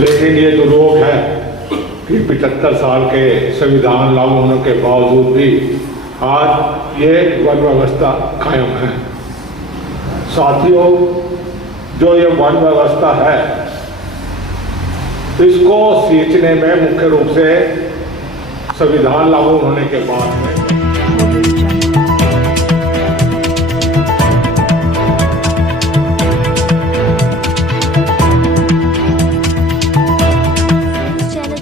लेकिन ये जो लोग हैं कि 75 साल के संविधान लागू होने के बावजूद भी आज ये वन व्यवस्था कायम है। साथियों, जो ये वन व्यवस्था है इसको सींचने में मुख्य रूप से संविधान लागू होने के बाद में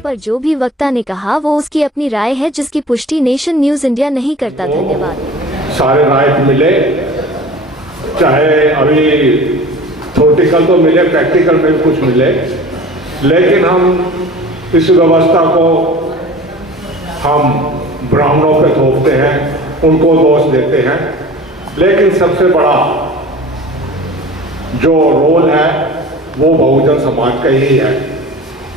पर जो भी वक्ता ने कहा वो उसकी अपनी राय है जिसकी पुष्टि नेशन न्यूज इंडिया नहीं करता। धन्यवाद। सारे राइट मिले, चाहे अभी थ्योरेटिकल तो मिले, प्रैक्टिकल में भी कुछ मिले, लेकिन हम इस व्यवस्था को हम ब्राह्मणों पे थोपते हैं, उनको दोष देते हैं, लेकिन सबसे बड़ा जो रोल है वो बहुजन समाज का ही है,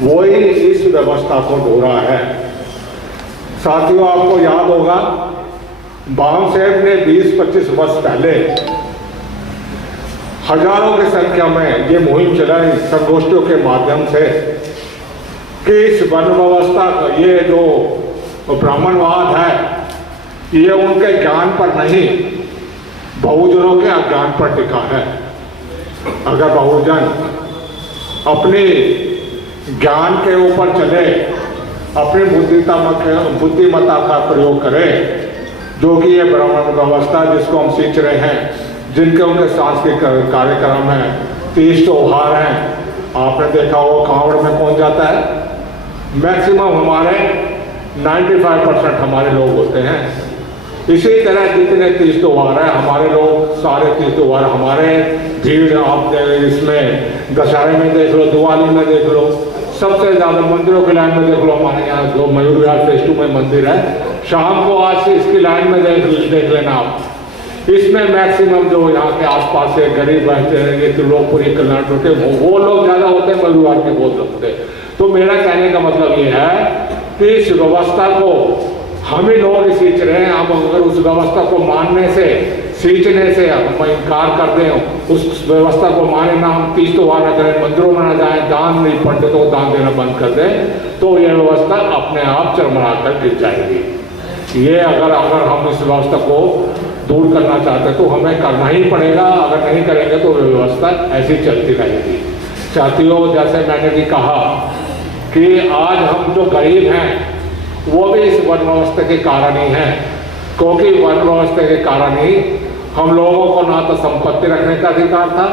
वही इस व्यवस्था को ढो रहा है। साथियों, आपको याद होगा बाम साहब ने 20-25 वर्ष पहले हजारों की संख्या में ये मुहिम चलाई संगोष्ठियों के माध्यम से कि इस वन व्यवस्था का ये जो ब्राह्मणवाद है ये उनके ज्ञान पर नहीं, बहुजनों के अज्ञान पर टिका है। अगर बहुजन अपने ज्ञान के ऊपर चले, अपनी बुद्धिमत्ता का प्रयोग करें, जो कि ये ब्राह्मण व्यवस्था जिसको हम सींच रहे हैं, जिनके उनके सांस्कृतिक कार्यक्रम हैं, 30 त्योहार हैं। आपने देखा वो कांवड़ में कौन जाता है? मैक्सिमम हमारे 95% हमारे लोग होते हैं। इसी तरह जितने 30 त्योहार हैं हमारे लोग, सारे 30 त्योहार हमारे, भीड़ आप इसमें दशहरे में देख लो, दिवाली में देख लो, सबसे ज्यादा मंदिरों की लाइन में देख लो। हमारे यहाँ जो मयूर विहार फेज 2 में मंदिर है, शाम को आज से इसकी लाइन में देख लेना आप। इसमें मैक्सिमम जो यहाँ के आसपास से गरीब रहते हैं, ये त्रिलोकपुरी कल्याणपुर के, वो लोग ज्यादा होते हैं, मयूर विहार के बहुत लगते हैं। तो मेरा कहने का मतलब ये है कि इस व्यवस्था को हम ही लोग सींच रहे हैं। हम अगर उस व्यवस्था को मानने से, सींचने से हम इनकार कर दें, उस व्यवस्था को माने ना, हम 30 त्योहार न करें, मंदिरों में न जाएं, दान नहीं, पंडितों को दान देना बंद कर दें, तो यह व्यवस्था अपने आप चरमरा कर गिर जाएगी। ये अगर हम इस व्यवस्था को दूर करना चाहते हैं तो हमें करना ही पड़ेगा। अगर नहीं करेंगे तो व्यवस्था ऐसी चलती रहेगी। साथियों, जैसे मैंने भी कहा कि आज हम जो गरीब हैं वो भी इस वन व्यवस्था के कारण ही हैं, क्योंकि वन व्यवस्था के कारण ही हम लोगों को ना तो संपत्ति रखने का अधिकार था,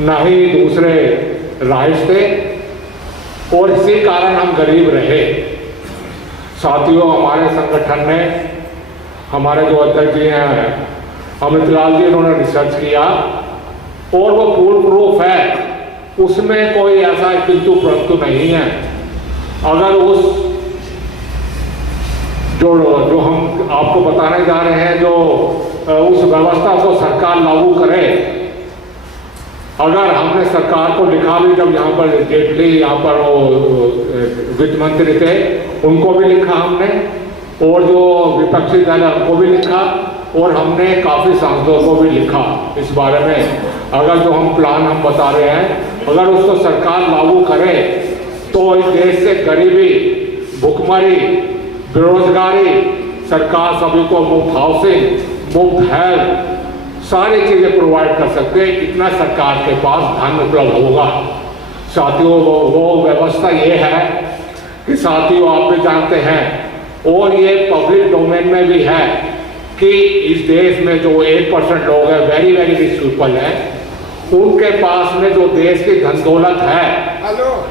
ना ही दूसरे राइट्स थे, और इसी कारण हम गरीब रहे। साथियों, हमारे संगठन ने, हमारे जो अध्यक्ष जी हैं अमित लाल जी, उन्होंने रिसर्च किया और वो फुल प्रूफ है, उसमें कोई ऐसा किंतु परंतु नहीं है। अगर जो हम आपको बताने जा रहे हैं, जो उस व्यवस्था को सरकार लागू करे, अगर हमने सरकार को लिखा भी, जब यहाँ पर जेटली यहाँ पर वो वित्त मंत्री थे उनको भी लिखा हमने, और जो विपक्षी दल है उनको भी लिखा, और हमने काफ़ी सांसदों को भी लिखा इस बारे में। अगर जो हम प्लान हम बता रहे हैं, अगर उसको सरकार लागू करे तो इस देश से गरीबी, भुखमरी, बेरोजगारी, सरकार सभी को मुफ्त हाउसिंग, मुफ्त हेल्थ, सारी चीजें प्रोवाइड कर सकते हैं। इतना सरकार के पास धन उपलब्ध होगा। साथियों, वो व्यवस्था ये है कि साथियों आप भी जानते हैं, और ये पब्लिक डोमेन में भी है, कि इस देश में जो 1% लोग हैं, वेरी वेरी रिच पीपल हैं, उनके पास में जो देश की धन दौलत है,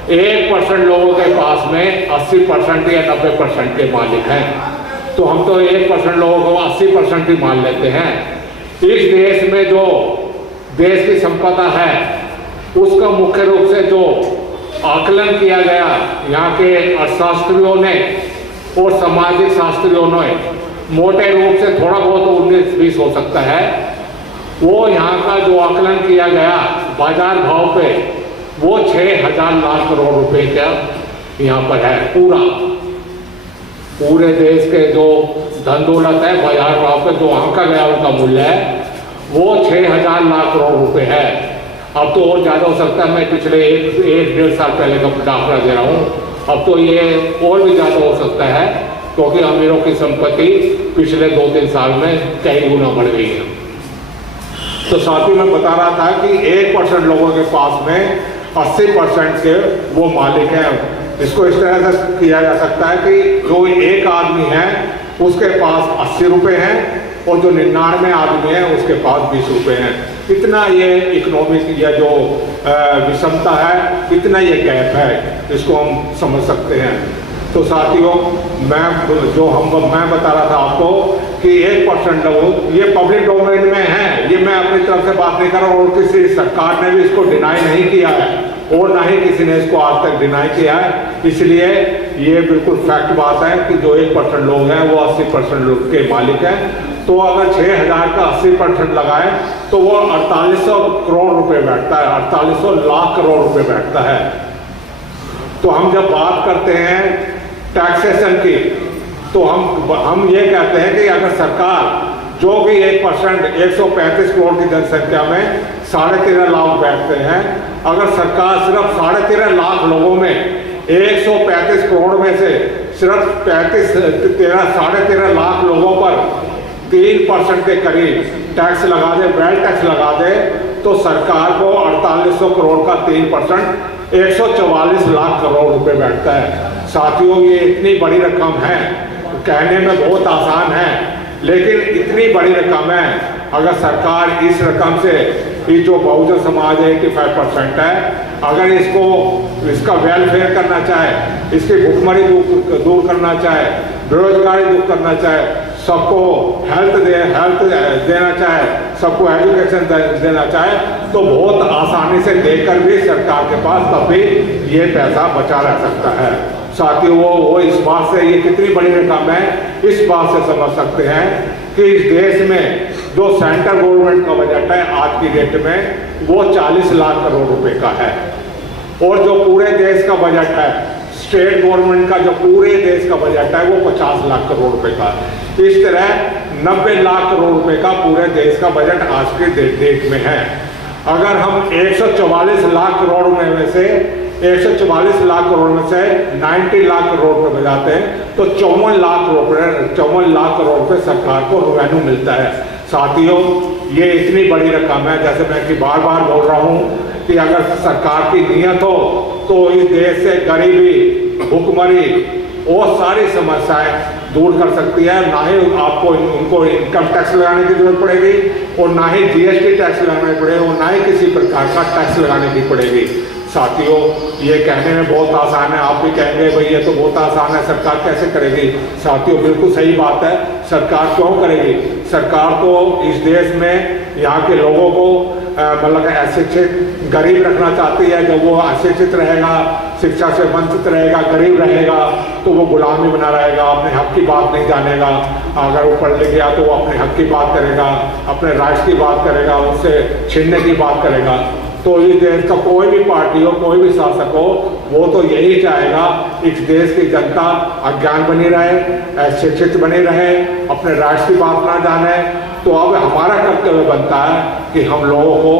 1% लोगों के पास में 80% या 90% के मालिक हैं। तो हम तो 1% लोगों को 80% ही मान लेते हैं। इस देश में जो देश की संपदा है उसका मुख्य रूप से जो आकलन किया गया यहाँ के अर्थशास्त्रियों ने और सामाजिक शास्त्रियों ने, मोटे रूप से थोड़ा बहुत 19-20 हो सकता है, वो यहाँ का जो आकलन किया गया बाजार भाव पे, वो 6,000 लाख करोड़ रुपए का यहाँ पर है। पूरे देश के जो धन दौलत है बाजार भाव पे जो आंका गया उनका मूल्य है वो 6,000 लाख करोड़ रुपए है। अब तो और ज़्यादा हो सकता है, मैं पिछले एक डेढ़ साल पहले का आंकड़ा दे रहा हूँ, अब तो ये और भी ज़्यादा हो सकता है, क्योंकि अमीरों की संपत्ति पिछले 2-3 साल में कई गुना बढ़ गई है। तो साथ ही मैं बता रहा था कि 1% लोगों के पास में 80% के वो मालिक हैं। इसको इस तरह से किया जा सकता है कि जो एक आदमी है उसके पास 80 रुपये हैं और जो 99 आदमी है उसके पास 20 रुपये हैं। इतना ये इकोनॉमिक या जो विषमता है, इतना ये गैप है, इसको हम समझ सकते हैं। तो साथियों, मैं बता रहा था आपको कि 1% लोग ये पब्लिक डोमेन में है, ये मैं अपनी तरफ से बात नहीं कर रहा हूँ, और किसी सरकार ने भी इसको डिनाई नहीं किया है और ना ही किसी ने इसको आज तक डिनाई किया है। इसलिए ये बिल्कुल फैक्ट बात है कि जो 1% लोग हैं वो 80% लोग के मालिक हैं। तो अगर 6,000 का 80% लगाए तो वो 4800 करोड़ रुपए बैठता है, 4800 लाख करोड़ रुपए बैठता है। तो हम जब बात करते हैं टैक्सेशन की, तो हम ये कहते हैं कि अगर सरकार जो भी 1% 135 करोड़ की जनसंख्या में 13.5 लाख बैठते हैं, अगर सरकार सिर्फ 13.5 लाख लोगों में 135 करोड़ में से सिर्फ 13.5 लाख लोगों पर 3% के करीब टैक्स लगा दे, वेल्थ टैक्स लगा दे, तो सरकार को 4800 करोड़ का 3% 144 लाख करोड़ रुपए बैठता है। साथियों, ये इतनी बड़ी रकम है, कहने में बहुत आसान है, लेकिन इतनी बड़ी रकम है। अगर सरकार इस रकम से, ये जो बहुजन समाज 85% है, अगर इसका वेलफेयर करना चाहे, इसकी भुखमरी दूर करना चाहे, बेरोजगारी दूर करना चाहे, सबको हेल्थ देना चाहे, सबको एजुकेशन देना चाहे, तो बहुत आसानी से देकर भी सरकार के पास तभी ये पैसा बचा रह सकता है। साथियों, वो इस बात से, ये कितनी बड़ी रकम है, इस बात से समझ सकते हैं कि इस देश में जो सेंट्रल गवर्नमेंट का बजट है आज की डेट में वो 40 लाख करोड़ रुपए का है, और जो पूरे देश का बजट है, स्टेट गवर्नमेंट का जो पूरे देश का बजट है वो 50 लाख करोड़ रुपए का है। इस तरह 90 लाख करोड़ रुपए का पूरे देश का बजट आज के डेट में है। अगर हम 144 लाख करोड़ में से 144 लाख करोड़ में से 90 लाख करोड़ रुपए बजाते हैं तो 54 लाख करोड़ रुपए सरकार को रेवेन्यू मिलता है। साथियों, ये इतनी बड़ी रकम है, जैसे मैं कि बार बार बोल रहा हूँ कि अगर सरकार की नीयत हो तो इस देश से गरीबी, भुखमरी और सारी समस्याएं दूर कर सकती है। ना ही आपको उनको इनकम टैक्स लगाने की जरूरत पड़ेगी और ना ही जीएसटी टैक्स लगाना पड़ेगा और ना ही किसी प्रकार का टैक्स लगाने की पड़ेगी। साथियों, ये कहने में बहुत आसान है, आप भी कहेंगे भाई ये तो बहुत आसान है, सरकार कैसे करेगी। साथियों, बिल्कुल सही बात है, सरकार क्यों करेगी। सरकार तो इस देश में यहाँ के लोगों को मतलब अशिक्षित गरीब रखना चाहती है। जब वो अशिक्षित रहेगा, शिक्षा से वंचित रहेगा, गरीब रहेगा, तो वो गुलामी बना रहेगा, अपने हक की बात नहीं जानेगा। अगर वो पढ़ लिख गया तो वो अपने हक की बात करेगा, अपने राष्ट्र की बात करेगा, उससे छीनने की बात करेगा। तो इस देश का कोई भी पार्टी हो, कोई भी शासक हो, वो तो यही चाहेगा इस देश की जनता अज्ञान बनी रहे, अशिक्षित बनी रहे, अपने राष्ट्र की बात ना जाने। तो अब हमारा कर्तव्य बनता है कि हम लोगों को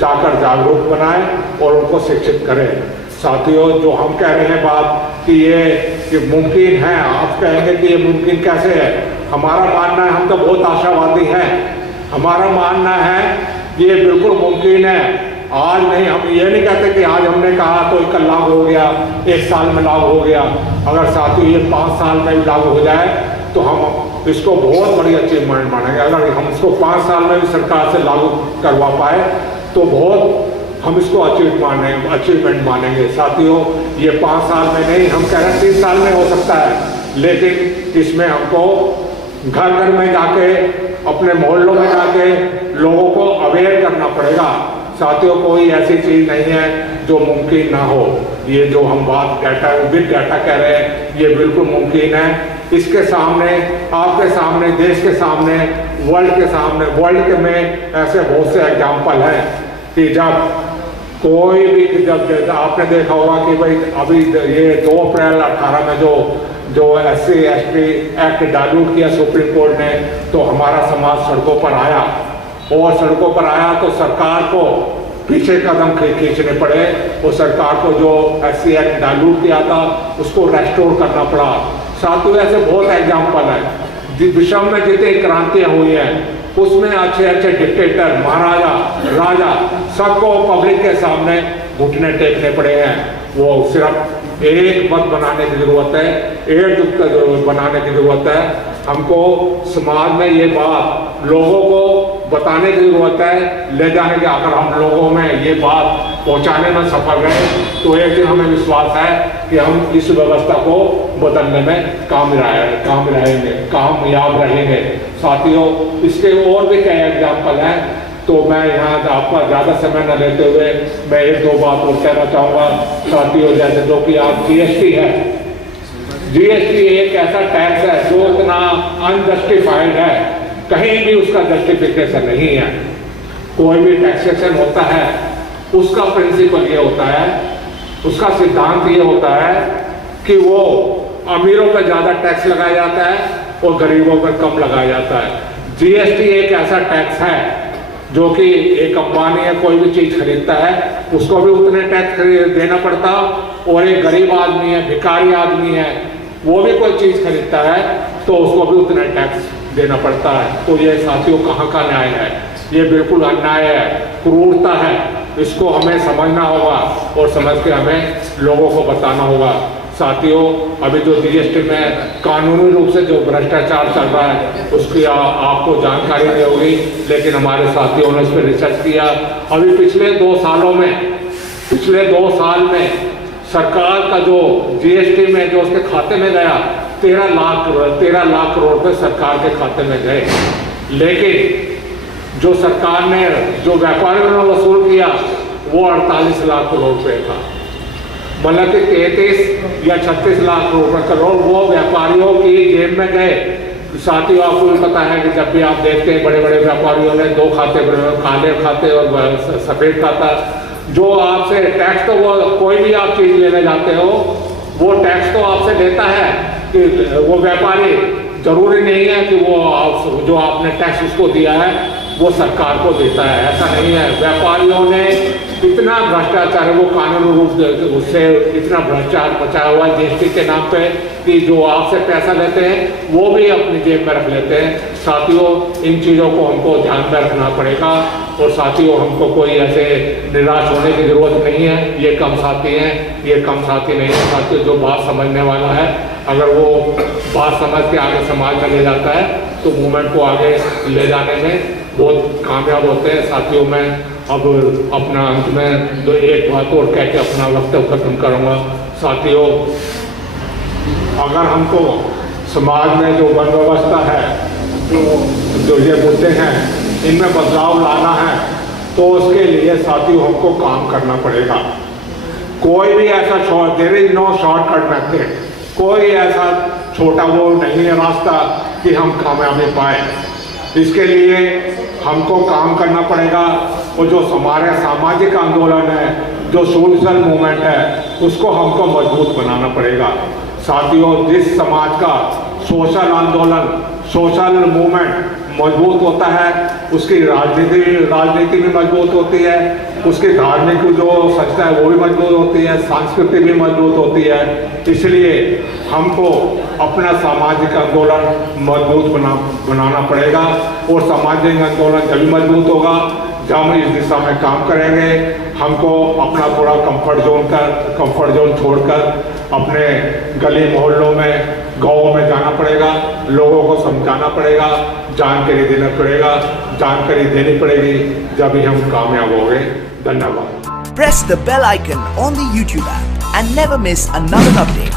जाकर जागरूक बनाएं और उनको शिक्षित करें। साथियों, जो हम कह रहे हैं बात कि ये मुमकिन है, आप कहेंगे कि ये मुमकिन कैसे है। हमारा मानना है, हम तो बहुत आशावादी हैं, हमारा मानना है ये बिल्कुल मुमकिन है। आज नहीं, हम ये नहीं कहते कि आज हमने कहा तो कल लागू हो गया, 1 साल में लागू हो गया। अगर साथियों ये 5 साल में भी लागू हो जाए तो हम इसको बहुत बड़ी अचीवमेंट मानेंगे। अगर हम इसको 5 साल में भी सरकार से लागू करवा पाए तो बहुत हम इसको अचीवमेंट मानेंगे। साथियों, ये 5 साल में नहीं, हम कह रहे हैं 3 साल में हो सकता है, लेकिन इसमें हमको घर घर में जाके, अपने मोहल्लों में जाके लोगों को अवेयर करना पड़ेगा। साथियों, कोई ऐसी चीज़ नहीं है जो मुमकिन ना हो। ये जो हम बात बिग डाटा कह रहे हैं, ये बिल्कुल मुमकिन है। इसके सामने, आपके सामने, देश के सामने, वर्ल्ड में ऐसे बहुत से एग्जाम्पल हैं कि जब कोई भी, जब आपने देखा होगा कि भाई अभी ये 2 अप्रैल 18 में जो SC/ST एक्ट डायल्यूट किया सुप्रीम कोर्ट ने, तो हमारा समाज सड़कों पर आया, और सड़कों पर आया तो सरकार को पीछे कदम खींचने पड़े। वो सरकार को जो SC एक्ट डाइल्यूट किया था उसको रेस्टोर करना पड़ा। साथियों ऐसे बहुत एग्जाम्पल है विश्व में जितनी क्रांतियां हुई हैं उसमें अच्छे अच्छे डिक्टेटर, महाराजा, राजा सबको पब्लिक के सामने घुटने टेकने पड़े हैं। वो सिर्फ एक मत बनाने की जरूरत है, एक बनाने की जरूरत है। हमको समाज में ये बात लोगों को बताने की जरूरत है, ले जाने की। अगर हम लोगों में ये बात पहुंचाने में सफल रहे तो एक दिन हमें विश्वास है कि हम इस व्यवस्था को बदलने में कामयाब रहेंगे। साथियों इसके और भी कई एग्जाम्पल हैं, तो मैं यहाँ आपका ज़्यादा समय न लेते हुए मैं एक दो बात और कहना चाहूँगा। साथियों जैसे जो कि आज GST है, GST एक ऐसा टैक्स है जो इतना अनजस्टिफाइड है, कहीं भी उसका जस्टिफिकेशन नहीं है। कोई भी टैक्सेशन होता है उसका प्रिंसिपल ये होता है, उसका सिद्धांत ये होता है कि वो अमीरों पर ज़्यादा टैक्स लगाया जाता है और गरीबों पर कम लगाया जाता है। GST एक ऐसा टैक्स है जो कि एक अंबानी है कोई भी चीज़ खरीदता है उसको भी उतने टैक्स देना पड़ता, और एक गरीब आदमी है, भिखारी आदमी है, वो भी कोई चीज़ खरीदता है तो उसको भी उतना टैक्स देना पड़ता है। तो ये साथियों कहाँ का न्याय है? ये बिल्कुल अन्याय है, क्रूरता है। इसको हमें समझना होगा और समझ के हमें लोगों को बताना होगा। साथियों अभी जो GST में कानूनी रूप से जो भ्रष्टाचार चल रहा है उसकी आपको जानकारी नहीं होगी, लेकिन हमारे साथियों ने इस पर रिसर्च किया। अभी पिछले 2 साल में सरकार का जो GST में जो उसके खाते में गया 13 लाख करोड़ रुपए सरकार के खाते में गए, लेकिन जो सरकार ने जो व्यापारियों ने वसूल किया वो 48 लाख करोड़ रुपए था। मतलब कि 33 या 36 लाख करोड़ वो व्यापारियों की जेब में गए। साथियों आपको भी पता है कि जब भी आप देखते हैं बड़े बड़े व्यापारियों ने 2 खाते, काले खाते और सफेद खाता, जो आपसे टैक्स तो वो कोई भी आप चीज़ लेने जाते हो वो टैक्स तो आपसे लेता है कि वो व्यापारी, जरूरी नहीं है कि वो जो आपने टैक्स उसको दिया है वो सरकार को देता है, ऐसा नहीं है। व्यापारियों ने इतना भ्रष्टाचार है, वो कानूनी रूप से उससे इतना भ्रष्टाचार मचाया हुआ GST के नाम पे कि जो आपसे पैसा लेते हैं वो भी अपनी जेब में रख लेते हैं। साथियों इन चीज़ों को हमको ध्यान में रखना पड़ेगा, और साथियों हमको कोई ऐसे निराश होने की ज़रूरत नहीं है। ये कम साथी हैं, ये कम साथी नहीं है। साथियों जो बात समझने वाला है अगर वो बात समझ के आगे समाज में ले जाता है तो मूवमेंट को आगे ले जाने में बहुत कामयाब होते हैं। साथियों मैं अब अपना अंत में तो एक बात और कह के अपना वक्तव्य खत्म करूँगा। साथियों अगर हमको समाज में जो वन व्यवस्था है, जो ये मुद्दे हैं, इनमें बदलाव लाना है तो उसके लिए साथियों हमको काम करना पड़ेगा। कोई भी ऐसा there is no shortcut method, कोई ऐसा छोटा वो नहीं है रास्ता कि हम कामयाबी पाए। इसके लिए हमको काम करना पड़ेगा, और जो हमारे सामाजिक आंदोलन है, जो सोशल मूवमेंट है, उसको हमको मजबूत बनाना पड़ेगा। साथियों जिस समाज का सोशल आंदोलन, सोशल मूवमेंट मजबूत होता है उसकी राजनीति भी मजबूत होती है, उसकी धार्मिक जो संस्था है वो भी मजबूत होती है, संस्कृति भी मजबूत होती है। इसलिए हमको अपना सामाजिक आंदोलन मजबूत बनाना पड़ेगा, और सामाजिक आंदोलन तभी मजबूत होगा जब हम इस दिशा में काम करेंगे। हमको अपना थोड़ा कंफर्ट जोन छोड़कर अपने गली मोहल्लों में, गाँवों में जाना पड़ेगा, लोगों को समझाना पड़ेगा, जानकारी देनी पड़ेगी, जब ही हम कामयाब होंगे। धन्यवाद। Press the bell icon on the YouTube app and never miss another update.